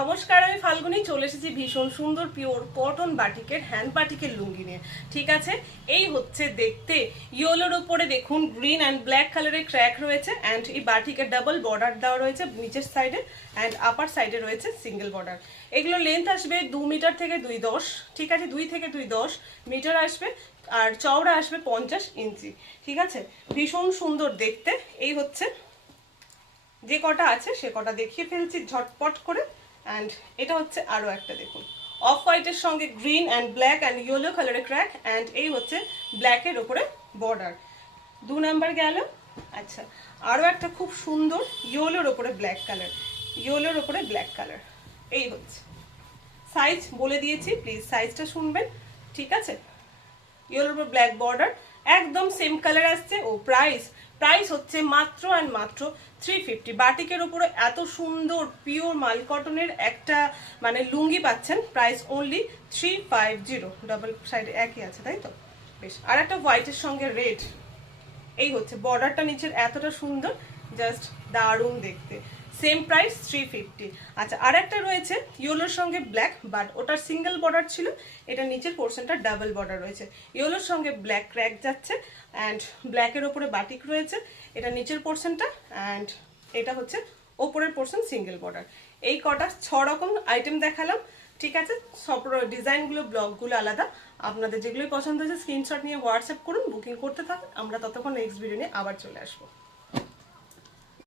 নমস্কার, আমি ফাল্গুনি চলে এসেছি ভীষণ সুন্দর পিওর কটন বাটিকের হ্যান্ড বাটিকের লুঙ্গি নিয়ে। ঠিক আছে, এই হচ্ছে দেখতে ইয়েলোর উপরে দেখুন গ্রিন অ্যান্ড ব্ল্যাক কালারের ক্র্যাক রয়েছে অ্যান্ড এই বাটিকের ডাবল বর্ডার দেওয়া রয়েছে নিচের সাইডে অ্যান্ড আপার সাইডে রয়েছে সিঙ্গেল বর্ডার। এগুলো লেন্থ আসবে 2 মিটার থেকে 2.10, ঠিক আছে, 2 থেকে 2.10 মিটার আসবে আর চওড়া আসবে 50 ইঞ্চি। ঠিক আছে, ভীষণ সুন্দর দেখতে। এই হচ্ছে যে কটা আছে সে কটা দেখিয়ে ফেলছি ঝটপট করে। অ্যান্ড এটা হচ্ছে আরও একটা দেখুন, অফ হোয়াইটের সঙ্গে green and black and yellow কালারের ক্র্যাক অ্যান্ড এই হচ্ছে ব্ল্যাকের ওপরে বর্ডার। 2 নাম্বার গেল। আচ্ছা, আরও একটা খুব সুন্দর ইয়েলোর ওপরে ব্ল্যাক কালার, ইয়েলোর ওপরে ব্ল্যাক কালার। এই হচ্ছে সাইজ বলে দিয়েছি, প্লিজ সাইজটা শুনবেন। ঠিক আছে, ইয়েলোর উপর ব্ল্যাক বর্ডার, একদম সেম কালার আসছে। ও প্রাইস প্রাইস হচ্ছে মাত্র অ্যান্ড মাত্র 350। বাটিকের উপরে এত সুন্দর পিওর মাল কটনের একটা মানে লুঙ্গি পাচ্ছেন, প্রাইস অনলি 350। ডাবল সাইডে একই আছে, তাই তো? বেশ, আর একটা হোয়াইটের সঙ্গে রেড। এই হচ্ছে বর্ডারটা নিচের এতটা সুন্দর, জাস্ট দারুণ দেখতে। Same price 350। আচ্ছা, আর একটা রয়েছে ইয়েলোর সঙ্গে ব্ল্যাক, বাট ওটার সিঙ্গেল বর্ডার ছিল, এটা নিচের পোর্শনটা ডাবল বর্ডার রয়েছে। ইয়েলোর সঙ্গে ব্ল্যাক ক্র্যাক যাচ্ছে অ্যান্ড ব্ল্যাকের ওপরে বাটিক রয়েছে, এটা নিচের পোর্শনটা অ্যান্ড এটা হচ্ছে ওপরের পোর্শন সিঙ্গেল বর্ডার। এই কটা 6 রকম আইটেম দেখালাম। ঠিক আছে, সব ডিজাইনগুলো ব্লগগুলো আলাদা। আপনাদের যেগুলোই পছন্দ হয়েছে স্ক্রিনশট নিয়ে হোয়াটসঅ্যাপ করুন, বুকিং করতে থাকুন। আমরা ততক্ষণ নেক্সট ভিডিও নিয়ে আবার চলে আসবো।